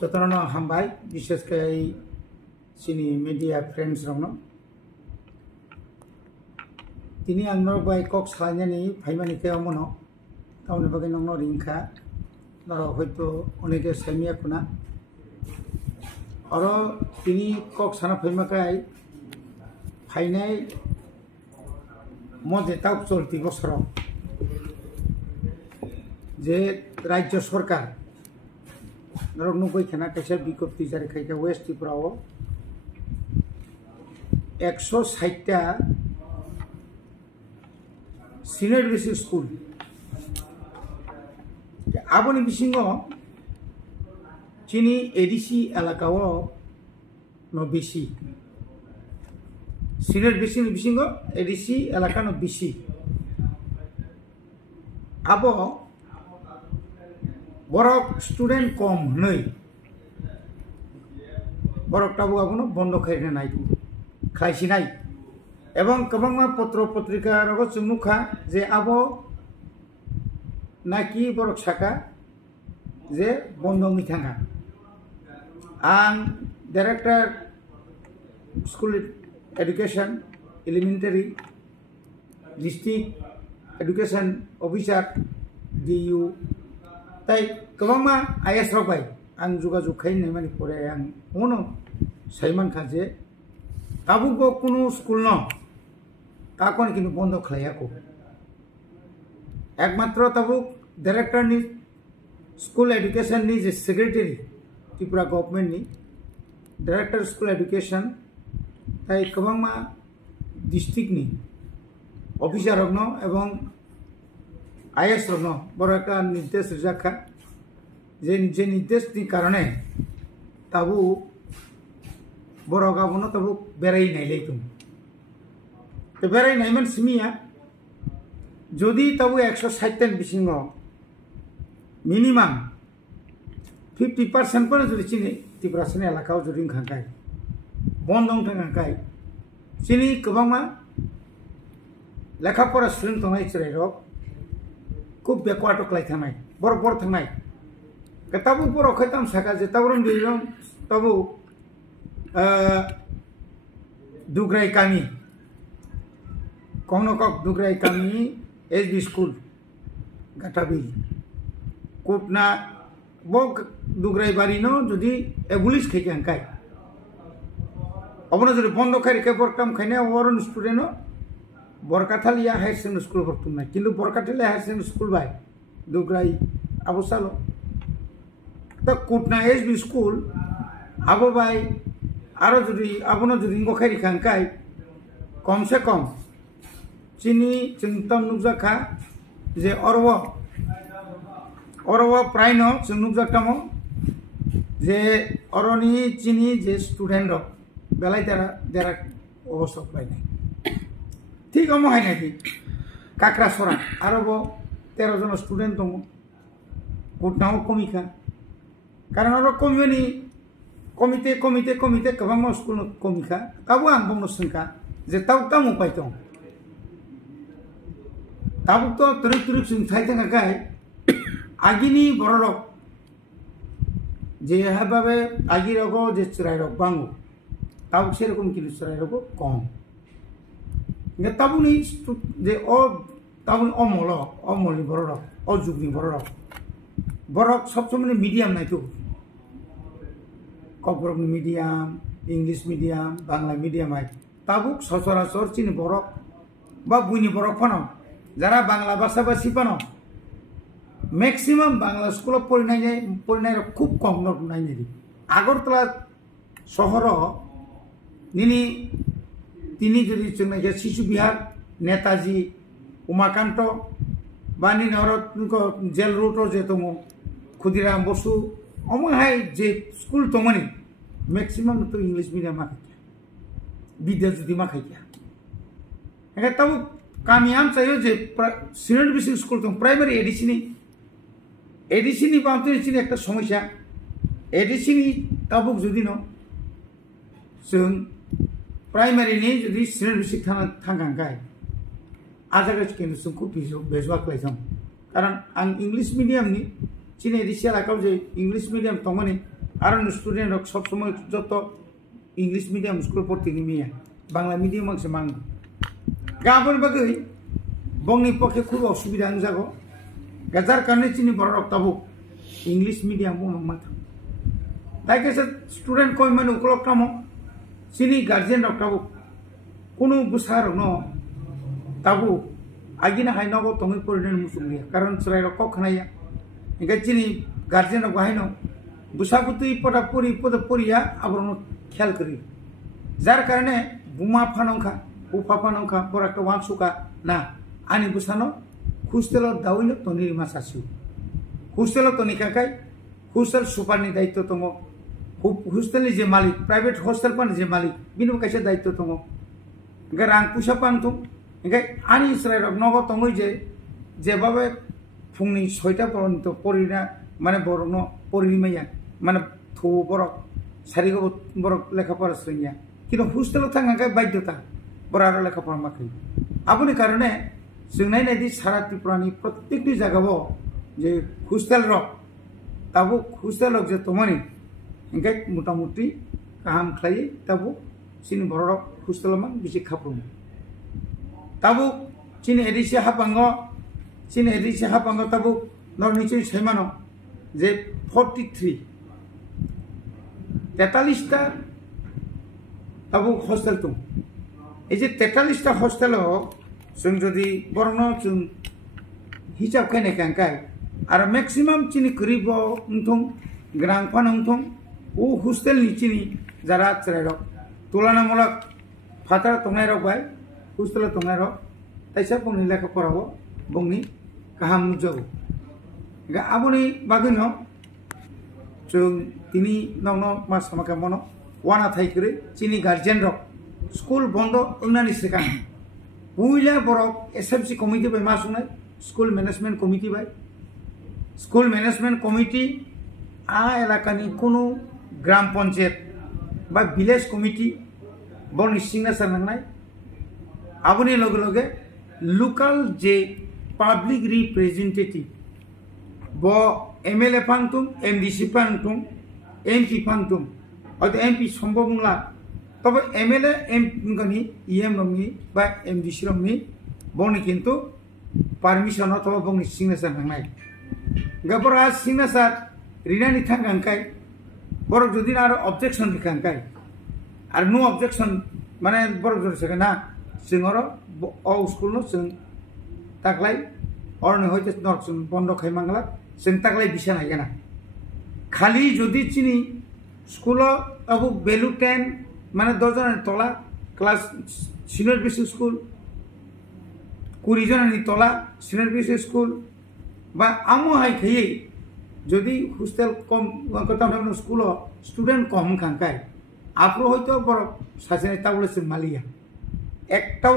যতন হামবাই বিশেষ করে চিনি মিডিয়া ফ্রেন্ডস রং তিনি আংনো বাই কক সালাইনানি ফাইমানি কেমন তাহলে বাকি নং রিংখা নর হয়তো অনেকে সাইমিয়া কুনা আর তিনি কক সানা ফাইমাকাই ফাইনাই মজে তাও চলতি বছর যে রাজ্য সরকার ধরো 90 খানা কাছে বিজ্ঞপ্তি জারি খাইকা ওয়েস্ট ত্রিপুরাও 160টা সিনিয়র বেসিক স্কুল আবনি বিসিঙ্গ চিনি এডিসি এলাকাও বেশি সিনিয়র বেসিক বিসিঙ্গ এডিসি এলাকা বেশি আবো বরক স্টুডেন্ট কম নই বরক টাবু আবনো বন্ধ খাইনে নাই খাইছি নাই এবং কবংমা পত্র পত্রিকা রগ চুমুখা যে আবো নাকি বরক শাখা যে বন্ধ মিথাঙ্গা আং director school education elementary district education officer DU তাই কবংমা আইএস রবাই आं जुगाजुग खाइने माने परे आं उनो साइमान खाजे ताबुको कुनु स्कुल न काकोन किनु बन्द खलायाको एकमात्र ताबुक डाइरेक्टर नि स्कुल एडुकेशन नि जे सेक्रेटारी त्रिपुरा गभर्नमेंट नि डाइरेक्टर स्कुल एडुकेशन ताई कबंगमा डिस्ट्रिक्ट नि अफिसार रगनो एवं आईएस रगनो बरका निर्देश रिजाखा जे निर्देश नि कारणे ताबु बरगाबनो ताबु बेराय नाइलै तुम तो बेराय नाइमन सिमिया जदि ताबु 160 बिसिंग मिनिमाम 50% पर जदि चिनि त्रिपुरासनि एलाकाव जदि खांखाय बन्दं थांखाय चिनि गोबांमा लेखाफरा स्टुडेन्ट थांनाय चिरायरक खूब बेकवार्ड क्लाय थांनाय बर थांनाय ताबु बर खैताम साका जे ताबरम दिरम ताबु दुग्राय कामी कौनकक दुग्राय कामी एसबी स्कूल गाटाबिल कोटना बक दुग्राय बारी न जदि एबुलिश खाइके अंकाय अबनो जदि बन्द खाइके बरकाम खाइने वरन स्टुडेन्ट बरकाथालिया हायर सेकेन्डारि स्कुल बरतुमनाय किन्तु बरकाथालिया हायर सेकेन्डारि स्कुल बाय दुग्राय आबुसालो तो कोटना एसबी स्कुल आबो बाय आरो जदि आबनो जदि गखारि खांकाय कम से कम चिनी चिंतम नुजाखा जे अरव प्राय न जों नुजाटामो जे अरनि चिनी जे स्टुडेन्ट बेलाय देरा अवस्था पाइनाय ठीक अमो हायनाय काक्रासरा आरो 13 जन स्टुडेन्ट दङ कोटनाव कमिखा कारण और कमिनि कमिटे कबांमा स्कुल कमिखा ताबु आं बुंनो सोंखा जे ताव उपाय दं ताबु तो तुरुक जों थाइथांगाय आगिनि बररक जे हाबाबे आगिरगो जे चिरायरक बांगो ताबु सेरकम किलु चिरायरक कम ने ताबुनि जे ताबु अमलनि बररक जुगनि बररक बरक सब समय मीडियम नाइतो कबरक medium English medium Bangla medium आय ताबुक सचराचर चिनि बरक बा बुइनि बरक फानो जारा बांग्ला भाषा भाषी फानो मैक्सिमाम बांग्ला स्कुल पढ़नाय खूब कम नाइने आगरतला शहर निनी तिनी जदि जोंना शिशु बिहार नेताजी उमाकान्त बानी नरत जेल रोड जे दङ खुदिराम बसु अमहाय जे स्कुल दङनि मैक्सिमाम तो इंग्लिश मीडियम माखाया विद्या जुदि माखाया एका ताबु कामियाम चाहिए जे सिनियर बेसिक स्कुल दं प्राइमारी एडिसिनि बांतनि चिनि एकटा समस्या एडिसिनि ताबुक जुदि न जों प्राइमारिनि जुदि सिनियर बेसिक थांगांगाय आजागाच केनु सुंखु बेजवा क्लाइसम कारण आं इंग्लिश मीडियम नि चिने एडिसिया लाकाव जे इंग्लिश मीडियम तंगनि আর স্টুডেন্ট সব সময় যত ইংলিশ মিডিয়াম স্কুল পড়তে গিয়ে বাংলা মিডিয়াম মাংসে মাং গাবন বাকি বংনি পক্ষে খুব অসুবিধা যাগো যার কারণে চিনি বড় রক্তাবো ইংলিশ মিডিয়াম মাথা তাই কেসে স্টুডেন্ট কই মানে উকলক কামো চিনি গার্জিয়ান রক্তাবো কোনো বুসার ন তাবো আগিনা হাই নগো তঙ্গি পরিণাম মুসুলিয়া কারণ সরাই রক খানাইয়া এখানে চিনি গার্জিয়ান বাহাই ন বুসাবুতি পটা পরিয়া আবার খেয়াল করি যার কারণে বুমা ফানংখা উফা ফানংখা বড় একটা ওয়ান সুকা না আনি বুসানো হোস্টেল দাউইল তনির মাসাসিউ হোস্টেল তনিকাকাই হোস্টেল সুপারনি দায়িত্ব দङ হোস্টেলनि যে মালিক প্রাইভেট হোস্টেল পানি যে মালিক বিनु কাছে দায়িত্ব দङ এগে রাং পুষা পাংথुम এগে আনি ইসরাই রক নগ তङै যেভাবে ফুংনি 6টা পর্যন্ত পরিনা মানে বড় পরিমাইয়া মানে থো বড় সারিগো বড় লেখাপড়া শ্রেণিয়া কিন্তু হোস্টেল থাকাকাই বাধ্যতা বড় আর লেখাপড়া মাখै আপনি কারণে जोंनाय नायदि सारा त्रिपुरानि प्रत्येकटी जायगायाव जे हस्टेल रक ताबो हस्टेल रक जे तमानि इंगे मोटामुटी गाहाम खालायो ताबो सिनि बर' हस्टेल मान बिसि खाफ्रुम ताबो सिनि एडिसि हापांग ताबो नरनिचि सैमानो जे 43 ता ताबो हस्टेल दं এই যে 43টা हस्टेल जों जदि बरनो जों हिसाब खायनाय खांखाय आरो मैक्सिमाम चिनि गरिब उंथं ग्रां फान उंथं ओ हस्टेल नि चिनि जारा चरायरक तुलनामूलक फातार तंनाय रक बाय हस्टेल तंनाय रक ताइसा बुंनि लेखा फरावो बुंनि गाहाम जगो गा आबनि बागैनो जों तिनि नंनो मास समाका मनो वाना थाइकरे चिनि गार्जियन रक स्कुल बन्द उंनानि सिगां बुइला बरक एसएमसी कमिटी बाय मासुनाय स्कुल मैनेजमेंट कमिटी बाय स्कुल मैनेजमेंट कमिटी आ एलाकानि कोनो ग्राम पंचायत बा विलेज कमिटी बनि सिग्नेचार नांनाय आबनि लगे लगे लोकल जे पब्लिक रिप्रेजेंटेटिव ब एमएलए फांगतुम एमडीसी फांगतुम एमपी फांगतुम अद एमपी सम्भव नंला तब एमएलए एमगनि इएम रंगनि बा एमडीसी रंगनि बनि किन्तु पारमिशन अथवा बनि सिग्नेचार नांनाय गबरा सिग्नेचार रिनानि थांगांखाय बर जदि आरो ऑब्जेक्शन दिखांखाय आरो नो ऑब्जेक्शन माने बर जरसगा ना जोंरो अ स्कुल नो जों ताकलाय अरने होयते नर जों बन्द खायमांगला जों ताकलाय बिसान हायना खाली जदि चिनि स्कुल अब बेलु 10 माने 10 जन तला क्लास सिनियर बेसिक स्कुल 20 जन तला सिनियर बेसिक स्कुल बा आमो हाय खयै जदि हस्टेल कम कथा हमनो स्कुल स्टूडेंट कम खांखाय आपरो हयतो बर सासेने ताबले जों मालिया एकटाव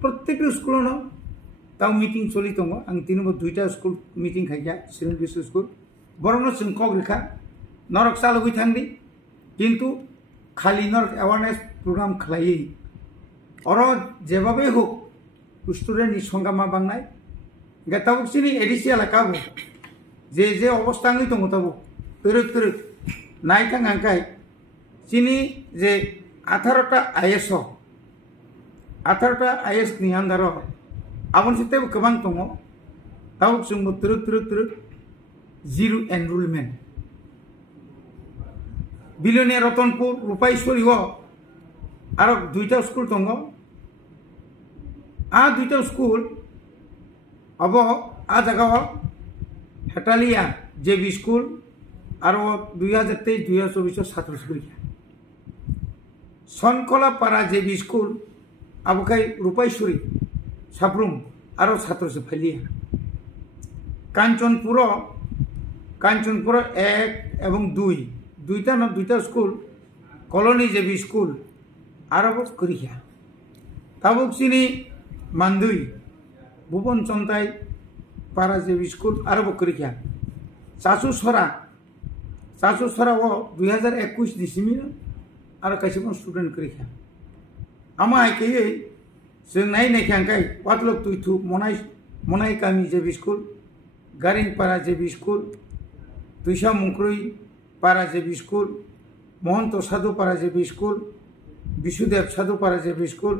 प्रत्येक स्कुल न ताव मीटिंग चलि दङ आं तिनबो दुइटा स्कुल मीटिंग खायया सिनियर बेसिक स्कुल बरनो जों कग्रिखा नरक चालुबाय थांदि किन्तु खाली नरक अवेयरनेस प्रोग्राम खालायै अर जेबाबे होक स्टूडेंट संगामा बांनाय गतावसिनि एडिसियाला काबो जे अवस्था आंनि दङ ताबो तरक नायथां आंखाय चिनि जे 18टा आईएस नि आन्दार आबन सितेबो गोबां दङ ताव जोंबो तरक जिरो एनरोलमेंट बिलोनिया रतनपुर रूपाईश्वरी आरो दुइटा स्कुल दङ आ दुइटा स्कुल अब आ जगह हेटालिया जेबी स्कुल आरो 2023-2024 छात्र छात्रीया सनकलापारा जेबी स्कुल आबोखाय रूपाईश्वरी साब्रुम आरो छात्र फैलिया कांचनपुर 1 एवं 2 दुइटा स्कुल कलोनी जेबी स्कुल आरो करिया ताबुक सिनि मानदुई भुवन चंताई पारा जेबी स्कुल आरो करिया चासुसरा 2021 दिसिमि आरो काइसेबो स्टूडेंट करिया आमा आइकेयै जों नायनाय खांखाय वातलक तुइथु मनाय गामि जेबी स्कुल गारिंपारा जेबी स्कुल दुइसा मुंख्रुइ पारा जेबी स्कूल महंत साधु पारा जेबी स्कूल विशुदेव साधु पारा जेबी स्कूल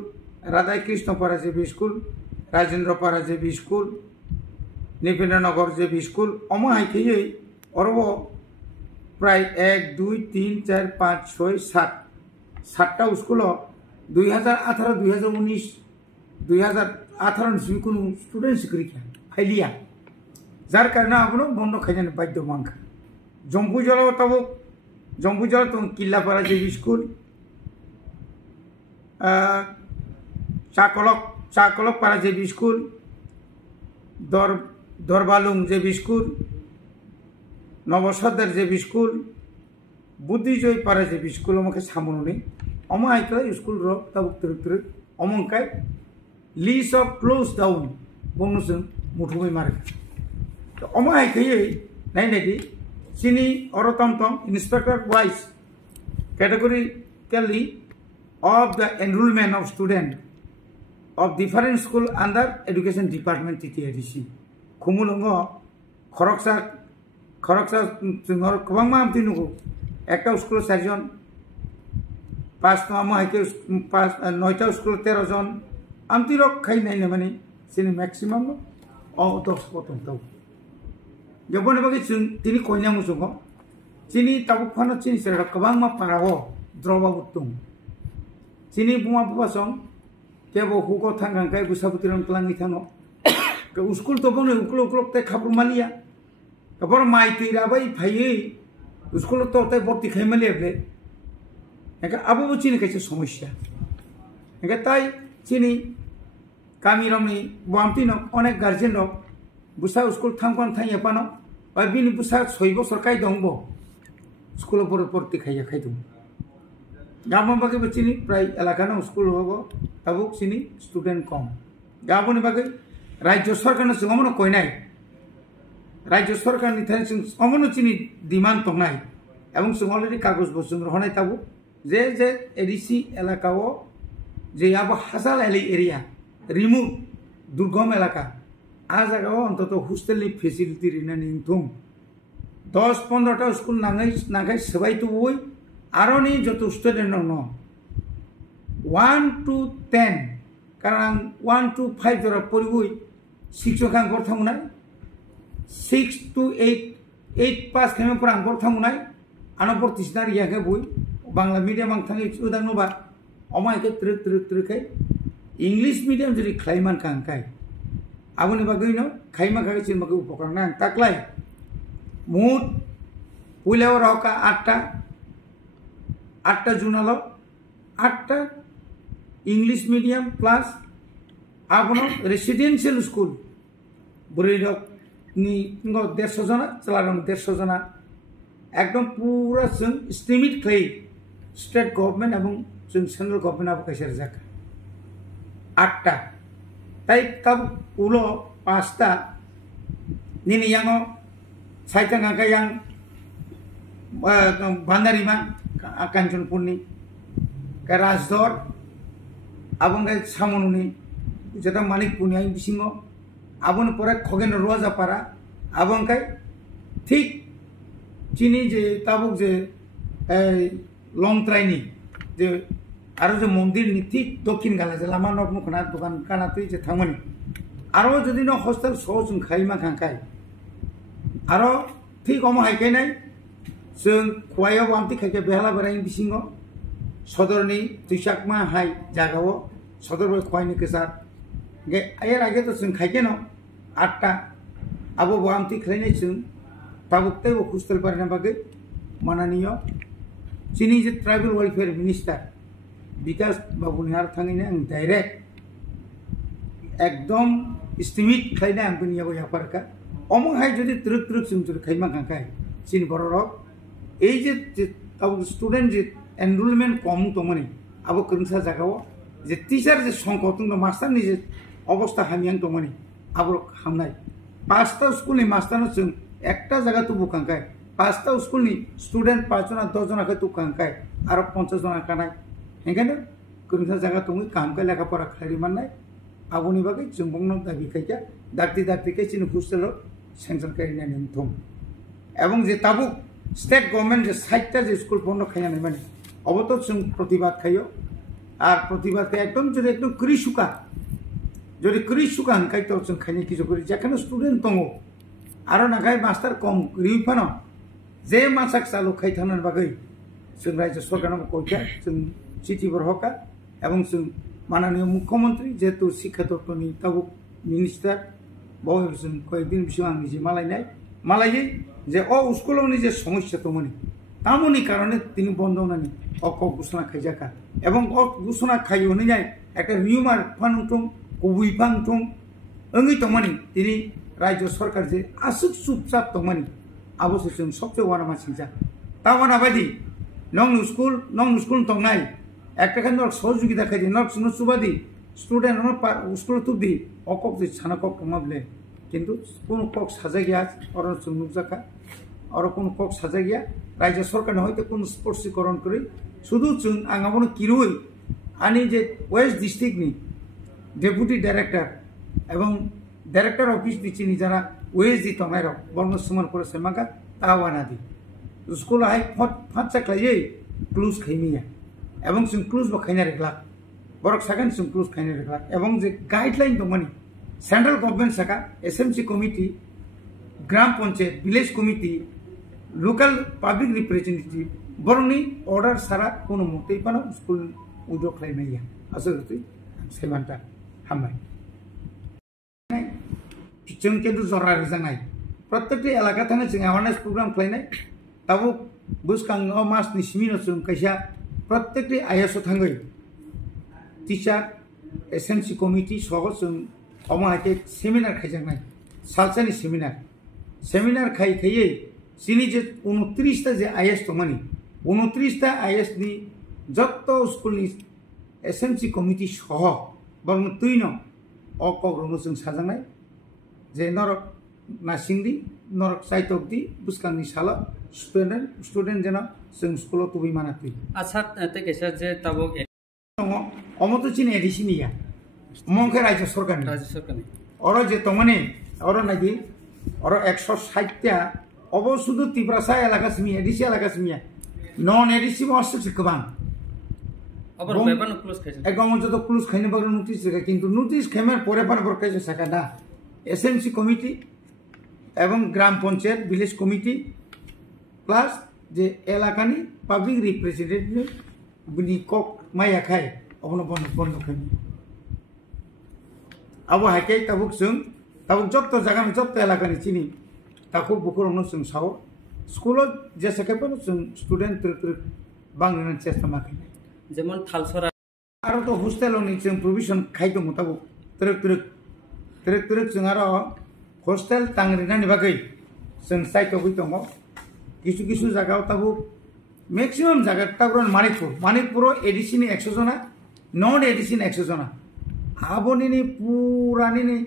राधा कृष्ण पारा जेबी स्कूल राजेंद्र पारा जेबी स्कूल निपेन्द्रनगर जेबी स्कूल अम हाइके अरब प्राय 1 2 3 4 5 6 7 7टा स्कूल 2018 2019 2018 কোনো स्टूडेंट सिक्रिया फाइलिया जार कारण आपनो बंद खाइजाने बाध्य मांखा जम्बुजल तब जम्बुजल तो किल्लापाड़ा जेबी स्कूल चाकलक पाड़ा जेबी स्कूल दरबालुंग जेबी स्कूल नवसदर जेबी स्कूल बुद्धिजय पाड़ा जेबी स्कूल अमके सामने अम आइकला स्कूल रो तब तरक अमंकाय list of close down bonusung muthumai mark अम आइके नाइनायदि sini orotom inspector wise categorically of the enrollment of student of different school under education department TTIDC khumulungo khoroksa jungor kwangma amtinugo ekta school 4 jon 5 to amo haike 9ta school 13 jon amtirok khai nai na mane sini maximum of 10% जबने बाकी तिनी कोइना मुसुंगो तिनी Tabuk फानो तिनी सेरा कबां मा पारागो द्रबा बुतुं तिनी बुमा बुबासं केबो हुगो थांगांकाय बुसाबुतिरन क्लांगि थानो के school तो बने उकलो ते खाबु मालिया कबर माइ तिरा बाय फायै स्कूल तो ते भर्ती खाइमालियाबले एका आबो बुचिनि काइसे समस्या एका ताई तिनी कामिरमनि बुआमतिनो अनेक गार्जियन रो बुसा स्कूल थांगन थांया पानो बा बिनि बुसा 6 बছর काय दंबो स्कूल पर भर्ती खाइया खाइदुं गाबन बागे बचिनि प्राय एलाकानो स्कूल होगो ताबुक सिनि स्टूडेंट कम गाबन बागे राज्य सरकारनो सिगामनो कयनाय राज्य सरकारनि थाय जों अमनो चिनि डिमान्ड तंनाय एवं जों अलरेडी कागज बसुं रहनाय ताबु जे एडीसी एलाकाओ जे आबो हाजाल एरिया रिमोट दुर्गम एलाका आ जगह अंतत हस्टेल फेसिलिटी रिनानी तुम 10-15टा स्कूल नांगाय सबाई तो वही आरोनी जो तो स्टूडेंट न 1 to 10 कारण 1 to 5 जरा परिवई शिक्षक आंगर थांगुनाय 6 to 8 पास खालाम पर आंगर थांगुनाय आना परतिसनार याके बय बांग्ला मीडियाम आं थांगि उदांनोबा अमायके त्रिकै इंग्लिश मीडियाम जरि ख्लाइमान कांकाय आबुनि बागैनो खाइमा खागैसिन बागै उपकार ना ताकलाय मुद पुलाव रका 8टा जुनालो 8टा इंग्लिश मीडियम प्लस आबुनो रेसिडेंशियल स्कूल बुरैरक नि 150 जना चलारम 150 जना एकदम पूरा जों एस्टिमेट खाइ स्टेट गवर्नमेंट एवं जों सेंट्रल गवर्नमेंट आबो कायसार जाका 8टा ताई तब उलो 5टा निनि यांगो साइतांगा कायांग बान्दारिमा कांचनपुरनि का राजदर आबंगाय सामनुनि जेटा मानिकपुरनि आइ बिसिङो आबन परे खगेन रोजापारा आबंगाय ठीक चिनि जे ताबुक जे लंगट्राइनि जे आरो जे मंदिर नि ठीक दक्षिण गाला जे लामा नक मुखना दुकान कानातै जे थांमोनि आरो जदि न हस्टेल सह जों खाइमा खांखाय आरो ठीक अम हाइकायनाय जों खवायाव बामति खाइके बेहाला बेराय बिसिङो सदरनि तुइसाकमा हाइ जागाव सदर बय खवायनि केसार गे आयर आगे तो जों खाइके न 8टा आबो बामति खाइनाय जों ताबुकते हस्टेल पारना बागै माननीय चिनि जे ट्राइबल वेलफेयर मिनिस्टार विकास बाबुनिहार थाङैनो आं डाइरेक्ट एकदम एस्टिमेट खाइना आं बनियाबो यापारका अमहाय जदि त्रुक जों खाइमा खांखाय चिनि बररक এই যে স্টুডেন্ট যে এনরোলমেন্ট কম তমনি আবো করনসা জাগাও যে টিচার যে সংকট দं মাস্টারनि যে অবস্থা হামিয়াं তমনি আবো হামনাय 5টা স্কুলनि मास्टारनो जों একটা জায়গা তো বুকাंखाय 5টা স্কুলनि স্টুডেন্ট 5 जना 10 जना खै तो कांखाय आरो 50 जना कानाय हेंगानो करनसा জায়গা তুমি कामखाय लेखापरा खारि माननाय आबोनि बागै जों बंनो दाबि खायका दाक्ति कै चिनि हस्टेल सेंसन कारिना निमथम एवं जे ताबुक स्टेट गवर्नमेंट जे 60टा जे स्कुल बन्द खायनानै माने अबत जों प्रतिबाद खायो আর প্রতিবাদকে একদম যদি একদম কৃষুকা যদি কৃষুকা হনকাই তো जों খাইনি কিছু করি যেখানে স্টুডেন্ট দङ आरो नागाय मास्टार कम रिफानो जे मासाक चालु खायथानन बागै जों राज्य सरकारनाव कयथा जों चिठी बरहका এবং जों माननीय मुख्यमंत्री जेतु शिक्षा दप्तरनि ताबुक मिनिस्टार बावै जों कयदिन बिसिबां निजे मालायै যে ও স্কুলनि যে সমস্যা তমনি তামনি কারণে তিনি বন্ধ নানি অক ঘোষণা খাইজাকা এবং অ ঘোষণা খাই অনুযায়ী একটা রিউমার ফানুটং কবুইফাংটং ওই তমনি তিনি রাজ্য সরকার যে আসুক চুপচাপ তমনি আবশ্য जों সবচেয়ে ওয়ানা মাসিজা তাওয়ানা বাদি নং স্কুল তংনাই একটা খান সহযোগিতা খাই নক সুবাদি স্টুডেন্ট স্কুল তুবদি অকক যে ছানাকক কমাবলে কিন্তু কোনো কক সাজা গিয়া অরণ जों নুকজাকা আর কোনো কক সাজা গিয়া রাজ্য সরকার হয়তো কোনো স্পর্শীকরণ করে শুধু जों आंगावनो किरुই आनी जे वेस्ट डिस्ट्रिक्टनि डेपुटी डायरेक्टर এবং डायरेक्टर ऑफिस दिचिनि जारा वेस्ट दि तंगाय रक बर्न समान करे सेमागा तावाना दि स्कुल हाय फाटसा खायै क्लोज खायनिया এবং जों क्लोज बखायना रेखला बरक सागान जों क्लोज खायना रेखला এবং जे गाइडलाइन दमनि सेंट्रल गवर्नमेंट साका एसएमसी कमिटी ग्राम panchayat village committee local public representative बरंनि ऑर्डर सारा कोनो मते पानो स्कुल उद्र खालामनाया आसलते सेमानता हामबाय जों केन्दु जरा रिजानाय प्रत्येक एलाका थाने जों अवेयरनेस प्रोग्राम खालामनाय ताबो बुसखां मासनि सिमिनो जों कायसा प्रत्येक आइएसओ थांगै टीचर एसएमसी कमिटी सह जों अमाहाके सेमिनार खायजानाय सालसानि सेमिनार खायै सिनि जे 29टा जे आइएस दंमानि 29टा आइएस नि जत्त स्कुलनि एसएमसी कमिटी सह बरं तुइनो अकग्रम जों साजानाय जे नरक नासिंदि नरक साइतकदि बुसखांनि साला स्टुडेंट जेना जों स्कुलाव तुबि मानातै आसा तेकेसा जे ताबो अमतो चिन एडिसिनिया मंखे राज्य सरकारनि अर जे तमने अर नागि अर 160टा अब शुद्ध तिब्रासा एलाका सिमिया एडिसि एलाका सिमिया नन एडिसि मससे गोबां अबर बेबान क्लोज खायसे एकदम जो क्लोज खायनो बारो नोटिस होगा किंतु नोटिस खायमार परे पार बरकायसे साकादा एसएमसी कमिटी एवं ग्राम पंचायत विलेज कमिटी प्लस जे एलाकानि पब्लिक रिप्रेजेंटेटिव बिनि कक माया खाय अबनो बन्द खायनो अब हाके ताबुक जों ताबुक जत्त जागानि जत्त एलाकानि चिनि ताखौ बुखुरनो जों साव स्कुलाव जेसेखायबो जों स्टुडेन्ट ट्रिक बांनो चेष्टा माखै जेमन थालसरा आरो तो हस्टेलनि जों प्रोविजन खायदो मताबो ट्रिक जों आरो हस्टेल तांग्रिनानि बागै जों साइटआव दङ किछु जायगायाव ताबो मैक्सिमाम जायगा ताब्रन मानिकपुराव एडिसिनि 100 जना नन एडिसिनि 100 जना आबनिनि पुरानिनि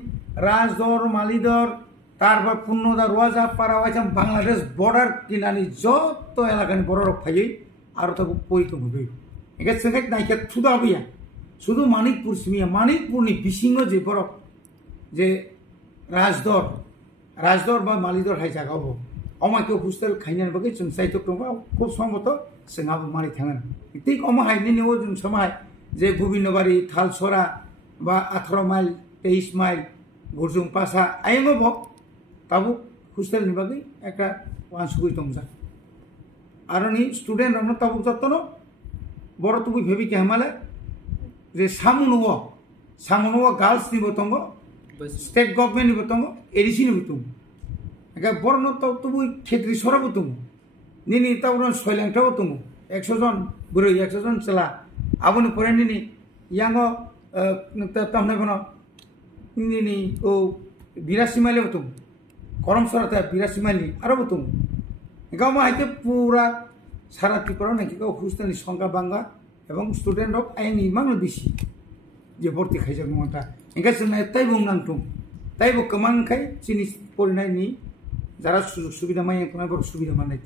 राजदर मालिदर तारबार पुन्नदा रुवाजा पारावाइसाम बांलादेश बॉर्डर किनानि जत्त एलाकानि बररक फायै आरो ताबो पयितो होबै एके संगे नायके थुदाबिया शुधु मानिकपुर सिमिया मानिकपुरनि बिसिङो जे बरक जे राजदर बा मालिदर हाय जागावो अमाके हस्टेल खायनानि बागै जों साइटआव दङ खूब समबत जोंहाबो मानि थाङो थिक अमा हायनि नेव जों समाय जे गोबिन्दबारि थालसरा बा 18 माइल 23 माइल गुरजुं पासा आइमबो ताबो हस्टेलनि बागै একটা वानसुगै दंजा आरोनि स्टुडेन्ट रनो ताबो जत्तनो बड़ तुबि भेबि के हमाले जे सामुनुवा गर्ल्स निबो दंगो स्टेट गवर्नमेंट निबो दंगो एडिसि निबो दंगो एका बरनो तुबि खेत्री सराबो दंगो निनि तावरन सयलांटाबो दंगो 100 जन बुरै 100 जन चला आबोनि परेनिनि यांगो तामने बनो निनि ओ 82 माइल दंगो करमसराता 82 माइल आरो दंगो एकामा हायते पूरा सारा त्रिपुरा नाकि हस्टेलनि संख्या बांगा एवं स्टुडेन्ट अफ आइनि मानो बेसि जे भर्ती खायजाक नङा एंगा जोंना ताइबो नांथुं ताइबो कमांखाय जिनिस फरायनायनि जारा सुजुग सुबिदा माय सुबिदा माननाय